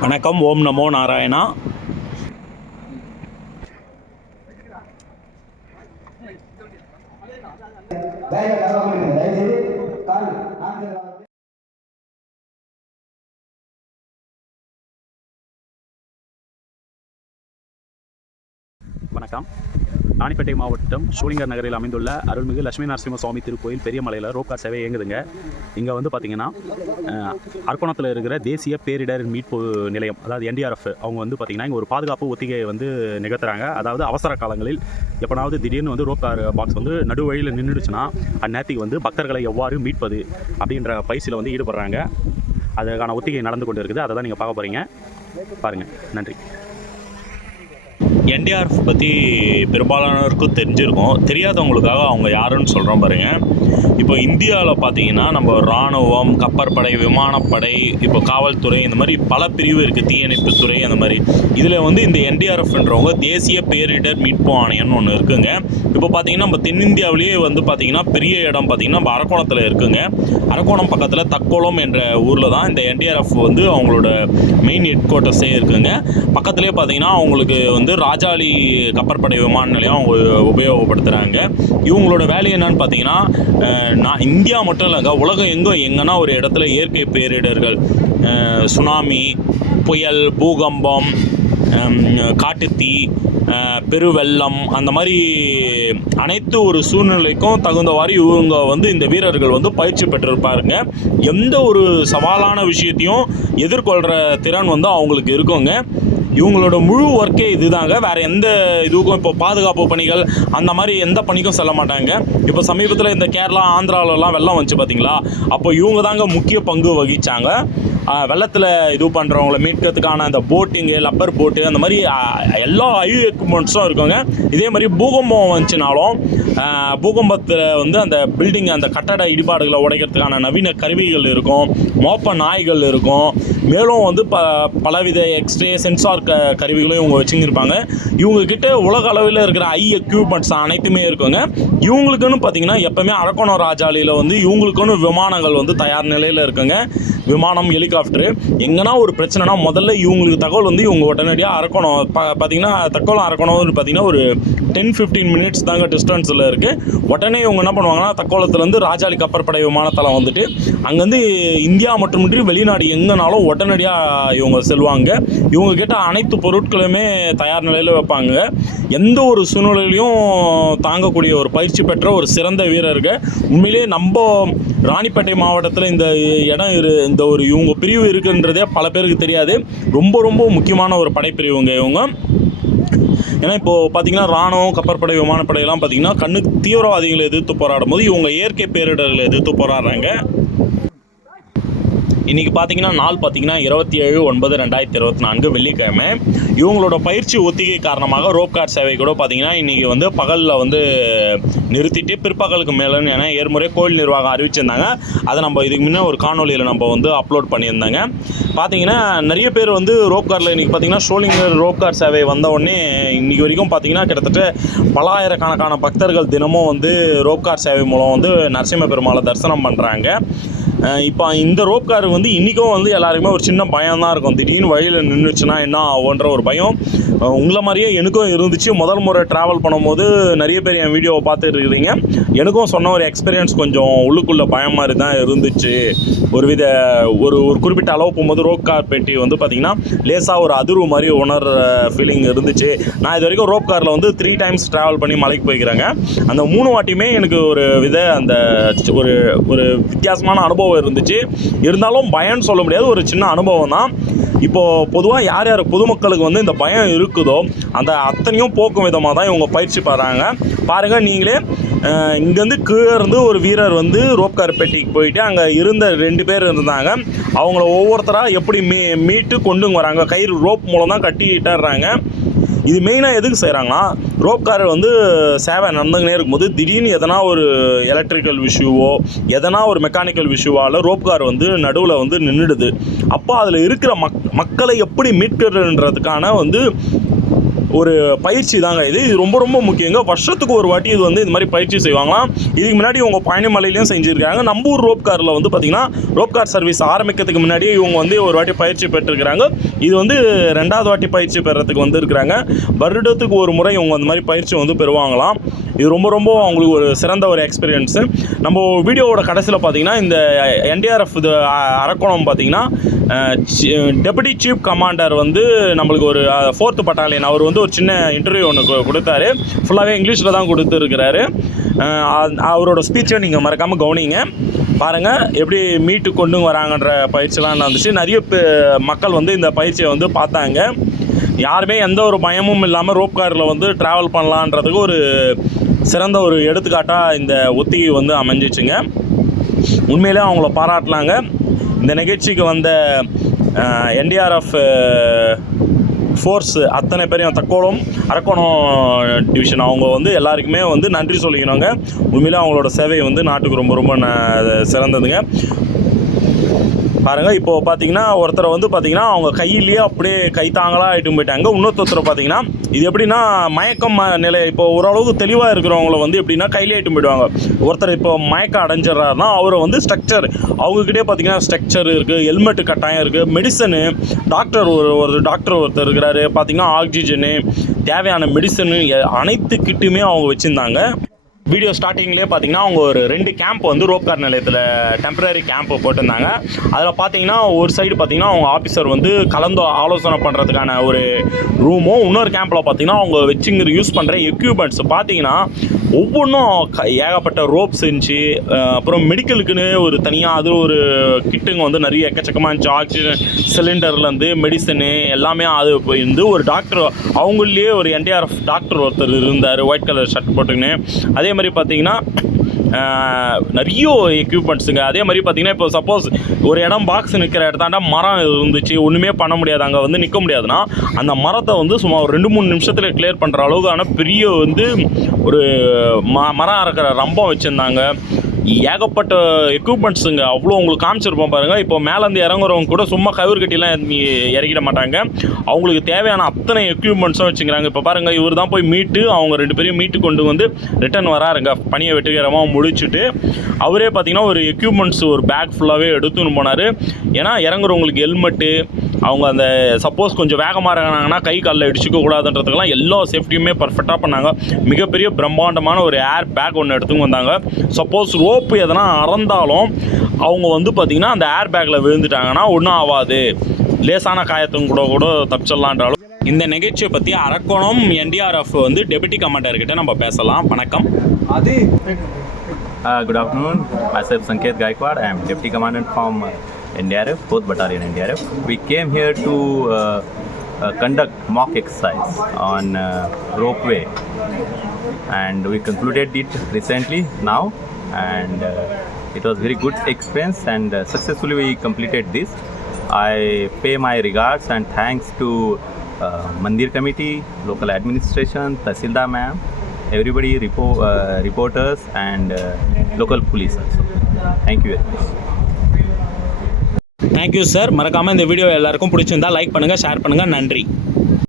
வணக்கம் ஓம் நமோ நாராயணா. வணக்கம். ராணிப்பேட்டை மாவட்டம் ஷூலிங்கர் நகரில் அமைந்துள்ள அருள்மிகு லட்சுமி நரசிம்ம சுவாமி திருக்கோயில் பெரிய மலையில் ரோப்கார் சேவை இயங்குதுங்க. இங்கே வந்து பார்த்தீங்கன்னா அஹ், இருக்கிற தேசிய பேரிடர் மீட்பு நிலையம் அதாவது என்டிஆர்எஃப் அவங்க வந்து பார்த்தீங்கன்னா இங்கே ஒரு பாதுகாப்பு ஒத்திகையை வந்து நிகழ்த்துறாங்க. அதாவது அவசர காலங்களில் எப்போனாவது திடீர்னு வந்து ரோப்கார் பாக்ஸ் வந்து நடு வழியில் நின்றுடுச்சுன்னா அந்நேரத்துக்கு வந்து பக்தர்களை எவ்வாறு மீட்பது அப்படின்ற பயிற்சியில் வந்து ஈடுபடுறாங்க. அதுக்கான ஒத்திகை நடந்து கொண்டு இருக்குது. அதை தான் நீங்கள் பார்க்க போகிறீங்க பாருங்கள் நன்றி. என்டிஆர்எஃப் பற்றி பெரும்பாலானோருக்கும் தெரிஞ்சிருக்கும். தெரியாதவங்களுக்காக அவங்க யாருன்னு சொல்கிறோம் பாருங்கள் இப்போ இந்தியாவில் பார்த்தீங்கன்னா நம்ம இராணுவம் கப்பற்படை விமானப்படை இப்போ காவல்துறை இந்த மாதிரி பல பிரிவு இருக்குது தீயணைப்புத்துறை அந்த மாதிரி. இதில் வந்து இந்த என்டிஆர்எஃப்ன்றவங்க தேசிய பேரிடர் மீட்பு ஆணையம்னு ஒன்று இருக்குங்க. இப்போ பார்த்தீங்கன்னா நம்ம தென்னிந்தியாவிலேயே வந்து பார்த்தீங்கன்னா பெரிய இடம் பார்த்தீங்கன்னா நம்ம அரக்கோணத்தில் இருக்குங்க. அரக்கோணம் பக்கத்தில் தக்கோளம் என்ற ஊரில் தான் இந்த என்டிஆர்எஃப் வந்து அவங்களோட மெயின் ஹெட் குவார்ட்டர்ஸே இருக்குங்க. பக்கத்துலேயே பார்த்தீங்கன்னா அவங்களுக்கு வந்து ராஜாளி கப்பற்படை விமான நிலையம் உபயோகப்படுத்துகிறாங்க இவங்களோட வேலை என்னன்னு பார்த்தீங்கன்னா நான் இந்தியா மட்டும் இல்லைங்க உலகம் எங்கோ எங்கன்னா ஒரு இடத்துல இயற்கை பேரிடர்கள் சுனாமி புயல் பூகம்பம் காட்டுத்தீ பெருவெள்ளம் அந்த மாதிரி அனைத்து ஒரு சூழ்நிலைக்கும் தகுந்தவாறு இவங்க வந்து இந்த வீரர்கள் வந்து பயிற்சி பெற்றிருப்பாருங்க. எந்த ஒரு சவாலான விஷயத்தையும் எதிர்கொள்கிற திறன் வந்து அவங்களுக்கு இருக்குங்க. இவங்களோட முழு ஒர்க்கே இதுதாங்க. வேற எந்த இதுக்கும் இப்போ பாதுகாப்பு பணிகள் அந்த மாதிரி எந்த பணிக்கும் செல்ல மாட்டாங்க. இப்போ சமீபத்தில் இந்த கேரளா ஆந்திராவிலலாம் வெள்ளம் வந்துச்சு பார்த்தீங்களா அப்போ இவங்க தாங்க முக்கிய பங்கு வகித்தாங்க வெள்ளத்தில் இது பண்ணுறவங்கள மீட்கிறதுக்கான அந்த போட்டிங்கு லப்பர் போட்டு அந்த மாதிரி எல்லா ஐ எக்யூப்மெண்ட்ஸும் இருக்குங்க. இதே மாதிரி பூகம்பம் வந்துச்சுனாலும் பூகம்பத்தில் வந்து அந்த பில்டிங் அந்த கட்டட இடிபாடுகளை உடைக்கிறதுக்கான நவீன கருவிகள் இருக்கும் மோப்ப நாய்கள் இருக்கும். மேலும் வந்து ப பலவித எக்ஸ்ரே சென்சார் க கருவிகளும் இவங்க வச்சுருப்பாங்க இவங்கக்கிட்ட உலக அளவில் இருக்கிற ஐ எக்யூப்மெண்ட்ஸ் அனைத்துமே இருக்குங்க. இவங்களுக்குன்னு பார்த்தீங்கன்னா எப்பவுமே அரக்கோணம் ராஜாலியில் வந்து இவங்களுக்குன்னு விமானங்கள் வந்து தயார் நிலையில் இருக்குங்க. விமானம் ஹெலிகாப்டரு எங்கன்னா ஒரு பிரச்சனைனா முதல்ல இவங்களுக்கு தகவல் வந்து இவங்க உடனடியாக அரக்கோணம் ப பார்த்தீங்கன்னா தக்கோலம் அரக்கோணம்னு பார்த்தீங்கன்னா ஒரு டென் ஃபிஃப்டீன் மினிட்ஸ் தாங்க டிஸ்டன்ஸில் இருக்குது உடனே இவங்க என்ன பண்ணுவாங்கன்னா தக்கோலத்துலேருந்து ராஜாளி கப்பற்படை விமானத்தளம் வந்துட்டு அங்கேருந்து இந்தியா மட்டுமின்றி வெளிநாடு எங்கேனாலும் உடனடியாக இவங்க செல்வாங்க. இவங்க கிட்ட அனைத்து பொருட்களுமே தயார் நிலையில் வைப்பாங்க. எந்த ஒரு சூழ்நிலையிலையும் தாங்கக்கூடிய ஒரு பயிற்சி பெற்ற ஒரு சிறந்த வீரர்கள். உண்மையிலேயே நம்ம ராணிப்பேட்டை மாவட்டத்தில் இந்த இடம் இரு இந்த ஒரு இவங்க பிரிவு இருக்குன்றதே பல பேருக்கு தெரியாது. ரொம்ப ரொம்ப முக்கியமான ஒரு படைப்பிரிவுங்க இவங்க. ஏன்னா இப்போது பார்த்தீங்கன்னா ராணுவம் கப்பற்படை விமானப்படையெல்லாம் பார்த்தீங்கன்னா கண்ணுக்கு தீவிரவாதிகளை எதிர்த்து போராடும் போது இவங்க இயற்கை பேரிடர்களை எதிர்த்து போராடுறாங்க. இன்றைக்கி பார்த்தீங்கன்னா நாள் பார்த்தீங்கன்னா இருபத்தி ஏழு ஒன்பது ரெண்டாயிரத்தி இருபத்தி நான்கு வெள்ளிக்கிழமை. இவங்களோட பயிற்சி ஒத்திகை காரணமாக ரோப் கார் சேவை கூட பார்த்தீங்கன்னா இன்றைக்கி வந்து பகலில் வந்து நிறுத்திட்டு பிற்பகலுக்கு மேலேன்னு ஏன்னா ஏற்முறை கோயில் நிர்வாகம் அறிவிச்சிருந்தாங்க. அதை நம்ம இதுக்கு முன்னே ஒரு காணொலியில் நம்ம வந்து அப்லோட் பண்ணியிருந்தாங்க. பார்த்தீங்கன்னா நிறைய பேர் வந்து ரோப் காரில் இன்றைக்கி பார்த்தீங்கன்னா ஷோலிங்கர் ரோப் கார் சேவை வந்த உடனே இன்றைக்கி வரைக்கும் பார்த்தீங்கன்னா கிட்டத்தட்ட பலாயிரக்கணக்கான பக்தர்கள் தினமும் வந்து ரோப் கார் சேவை மூலம் வந்து நரசிம்ம பெருமாளை தரிசனம் பண்ணுறாங்க இப்போ இந்த ரோப் கார் வந்து இன்றைக்கும் வந்து எல்லாருக்குமே ஒரு சின்ன பயம் தான் இருக்கும். திடீர்னு வழியில் நின்றுச்சுன்னா என்ன ஆகுன்ற ஒரு பயம். உங்களை மாதிரியே எனக்கும் இருந்துச்சு. முதல் முறை ட்ராவல் பண்ணும்போது நிறைய பேர் என் வீடியோவை பார்த்துட்டு இருக்கிறீங்க. எனக்கும் சொன்ன ஒரு எக்ஸ்பீரியன்ஸ் கொஞ்சம் உள்ளுக்குள்ளே பயம் மாதிரி தான் இருந்துச்சு. ஒரு வித ஒரு ஒரு குறிப்பிட்ட அளவு போகும்போது ரோப் கார் பெட்டி வந்து பார்த்திங்கன்னா லேசாக ஒரு அதிர்வு மாதிரி உணர் ஃபீலிங் இருந்துச்சு. நான் இது வரைக்கும் ரோப் காரில் வந்து த்ரீ டைம்ஸ் ட்ராவல் பண்ணி மலைக்கு போய்க்கிறேங்க. அந்த மூணு வாட்டியுமே எனக்கு ஒரு வித அந்த ஒரு ஒரு வித்தியாசமான அனுபவம் இருந்துச்சு. இருந்தாலும் பயம்னு சொல்ல முடியாது. ஒரு சின்ன அனுபவம் தான். இப்போது பொதுவாக யார் யார் பொதுமக்களுக்கு வந்து இந்த பயம் இருக்குதோ அந்த அத்தனையும் போக்கும் விதமாக தான் இவங்க பயிற்சி பெறாங்க பாருங்கள் நீங்களே இங்கேருந்து கீழே இருந்து ஒரு வீரர் வந்து ரோப் பெட்டிக்கு போயிட்டு அங்கே இருந்த ரெண்டு பேர் இருந்தாங்க. அவங்கள ஒவ்வொருத்தராக எப்படி மீ மீட்டு கொண்டு வராங்க. கயிறு ரோப் மூலம் தான் கட்டிட்டுறாங்க இது மெயினாக எதுக்கு செய்கிறாங்கன்னா ரோப் கார் வந்து சேவை நடந்துக்கினே இருக்கும்போது திடீர்னு எதனா ஒரு எலக்ட்ரிக்கல் விஷயவோ எதனா ஒரு மெக்கானிக்கல் விஷயவால் ரோப் கார் வந்து நடுவில் வந்து நின்றுடுது அப்போ அதில் இருக்கிற மக் மக்களை எப்படி மீட்கிறதுன்றதுக்கான வந்து ஒரு பயிற்சி தாங்க இது. இது ரொம்ப ரொம்ப முக்கியங்க. வருஷத்துக்கு ஒரு வாட்டி இது வந்து இந்த மாதிரி பயிற்சி செய்வாங்களாம். இதுக்கு முன்னாடி இவங்க பயணமலையிலையும் செஞ்சுருக்காங்க. நம்ம ஊர் ரோப் காரில் வந்து பார்த்திங்கன்னா ரோப் கார் சர்வீஸ் ஆரம்பிக்கிறதுக்கு முன்னாடியே இவங்க வந்து ஒரு வாட்டி பயிற்சி பெற்றிருக்கிறாங்க. இது வந்து ரெண்டாவது வாட்டி பயிற்சி பெறத்துக்கு வந்திருக்கிறாங்க. வருடத்துக்கு ஒரு முறை இவங்க அந்த மாதிரி பயிற்சி வந்து பெறுவாங்களாம். இது ரொம்ப ரொம்ப அவங்களுக்கு ஒரு சிறந்த ஒரு எக்ஸ்பீரியன்ஸு நம்ம வீடியோவோட கடைசியில் பார்த்தீங்கன்னா இந்த என்டிஆர்எஃப் இது அரக்கோணம் பார்த்தீங்கன்னா டெபுட்டி சீஃப் கமாண்டர் வந்து நம்மளுக்கு ஒரு ஃபோர்த்து பட்டாலியன் அவர் வந்து ஒரு சின்ன இன்டர்வியூ ஒன்று கொடுத்தாரு. ஃபுல்லாகவே இங்கிலீஷில் தான் கொடுத்துருக்கிறாரு. அவரோட ஸ்பீச்சை நீங்கள் மறக்காமல் கவனிங்க. பாருங்கள் எப்படி மீட்டு கொண்டு வராங்கன்ற பயிற்சிலாம் நடந்துச்சு. நிறைய மக்கள் வந்து இந்த பயிற்சியை வந்து பார்த்தாங்க. யாருமே எந்த ஒரு பயமும் இல்லாமல் ரோப் காரில் வந்து ட்ராவல் பண்ணலான்றதுக்கு ஒரு சிறந்த ஒரு எடுத்துக்காட்டாக இந்த ஒத்திகை வந்து அமைஞ்சிச்சுங்க. உண்மையிலே அவங்கள பாராட்டலாங்க. இந்த நிகழ்ச்சிக்கு வந்த என்டிஆர்எஃப் ஃபோர்ஸ் அத்தனை பேரையும் தக்கோலம் அரக்கோணம் டிவிஷன் அவங்க வந்து எல்லாருக்குமே வந்து நன்றி சொல்லிக்கணுங்க. உண்மையிலே அவங்களோட சேவை வந்து நாட்டுக்கு ரொம்ப ரொம்ப ந- சிறந்ததுங்க. பாருங்கள் இப்போது பார்த்தீங்கன்னா ஒருத்தரை வந்து பார்த்தீங்கன்னா அவங்க கையிலேயே அப்படியே கைத்தாங்களாக ஆகிட்டு போயிட்டாங்க. இன்னொருத்தரை பார்த்தீங்கன்னா இது எப்படின்னா மயக்கம் ம- நிலை இப்போ ஓரளவுக்கு தெளிவாக இருக்கிறவங்கள வந்து எப்படின்னா கையிலே ஆகிட்டு போயிடுவாங்க. ஒருத்தர் இப்போ மயக்கம் அடைஞ்சிடறாருன்னா அவரை வந்து ஸ்ட்ரக்சர் அவங்கக்கிட்டே பார்த்தீங்கன்னா ஸ்ட்ரக்சர் இருக்குது ஹெல்மெட்டு கட்டாயம் இருக்குது மெடிசனு டாக்டர் ஒரு ஒரு டாக்டர் ஒருத்தர் இருக்கிறாரு பார்த்தீங்கன்னா ஆக்சிஜனு தேவையான மெடிசனு அனைத்து கிட்டுமே அவங்க வச்சுருந்தாங்க. வீடியோ ஸ்டார்டிங்லேயே பார்த்தீங்கன்னா அவங்க ஒரு ரெண்டு கேம்ப் வந்து ரோப்கார் நிலையத்தில் டெம்பரரி கேம்ப் போட்டிருந்தாங்க. அதில் பார்த்தீங்கன்னா ஒரு சைடு பார்த்தீங்கன்னா அவங்க ஆஃபீஸர் வந்து கலந்து ஆலோசனை பண்ணுறதுக்கான ஒரு ரூமும் இன்னொரு கேம்பில் பார்த்தீங்கன்னா அவங்க வச்சுங்கிற யூஸ் பண்ணுற எக்யூப்மெண்ட்ஸ் பார்த்தீங்கன்னா ஒவ்வொன்றும் ஏகப்பட்ட ரோப்ஸ் இருந்துச்சு. அப்புறம் மெடிக்கலுக்குன்னு ஒரு தனியாக அது ஒரு கிட்டுங்க வந்து நிறைய எக்கச்சக்கமாக இருந்துச்சு ஆக்சிஜன் சிலிண்டர்லேருந்து மெடிசனு எல்லாமே அது இருந்து ஒரு டாக்டர் அவங்களே ஒரு என்டிஆர்எஃப் டாக்டர் ஒருத்தர் இருந்தார். ஒயிட் கலர் ஷர்ட் போட்டுக்கின்னு. அதே மாதிரி பார்த்தீங்கன்னா நிறைய எக்யூப்மெண்ட்ஸுங்க அதே மாதிரி பார்த்தீங்கன்னா இப்போ சப்போஸ் ஒரு இடம் பாக்ஸ் நிற்கிற இடத்தாண்ட மரம் இருந்துச்சு ஒன்றுமே பண்ண முடியாது. அங்கே வந்து நிற்க முடியாதுன்னா அந்த மரத்தை வந்து சும்மா ஒரு ரெண்டு மூணு நிமிஷத்தில் கிளியர் பண்ணுற அளவுக்கான பெரிய வந்து ஒரு ம மரம் அறக்கிற ரம்பம் வச்சுருந்தாங்க. ஏகப்பட்ட எக்யூப்மெண்ட்ஸுங்க அவ்வளோ உங்களுக்கு காமிச்சிருப்போம் பாருங்கள் இப்போ மேலேருந்து இறங்குறவங்க கூட சும்மா கயிறு கட்டிலாம் இறங்கி- இறக்கிட மாட்டாங்க. அவங்களுக்கு தேவையான அத்தனை எக்யூப்மெண்ட்ஸும் வச்சுக்கிறாங்க. இப்போ பாருங்கள் இவர் தான் போய் மீட்டு அவங்க ரெண்டு பேரையும் மீட்டு கொண்டு வந்து ரிட்டர்ன் வராருங்க. பணியை வெற்றிகரமாக முடிச்சுட்டு அவரே பார்த்தீங்கன்னா ஒரு எக்யூப்மெண்ட்ஸ் ஒரு பேக் ஃபுல்லாகவே எடுத்துன்னு போனார். ஏன்னா இறங்குறவங்களுக்கு ஹெல்மெட்டு அவங்க அந்த சப்போஸ் கொஞ்சம் வேகமாக இறங்கினாங்கன்னா கை காலில் இடிச்சுக்க கூடாதுன்றதுக்கெல்லாம் எல்லா சேஃப்டியுமே பர்ஃபெக்டாக பண்ணாங்க. மிகப்பெரிய பிரம்மாண்டமான ஒரு ஏர் பேக் ஒன்று எடுத்துன்னு வந்தாங்க. சப்போஸ் ரோப்பு எதனா அறந்தாலும் அவங்க வந்து பார்த்திங்கன்னா அந்த ஏர் பேக்கில் விழுந்துட்டாங்கன்னா ஒன்றும் ஆகாது லேசான காயத்தும் கூட கூட தப்பிச்சிடலான்ற அளவு. இந்த நிகழ்ச்சியை பற்றி அரக்கோணம் என்டிஆர்எஃப் வந்து டெபுட்டி கமாண்டர் கிட்ட நம்ம பேசலாம். வணக்கம். அது afternoon. Myself Sanket Gaikwad. I am Deputy Commandant from uh, NDRF, 4th Battalion NDRF. We came here to uh, uh, conduct mock exercise on uh, ropeway, and we concluded it recently now, and uh, it was very good experience, and successfully we completed this. I pay my regards and thanks to uh, Mandir Committee, local administration, Tahsildar ma'am, everybody, repo- uh, reporters, and uh, local police also. Thank you very much. Thank you sir மறக்காமல் இந்த video எல்லாருக்கும் பிடிச்சிருந்தா like பண்ணுங்கள் share பண்ணுங்கள் நன்றி.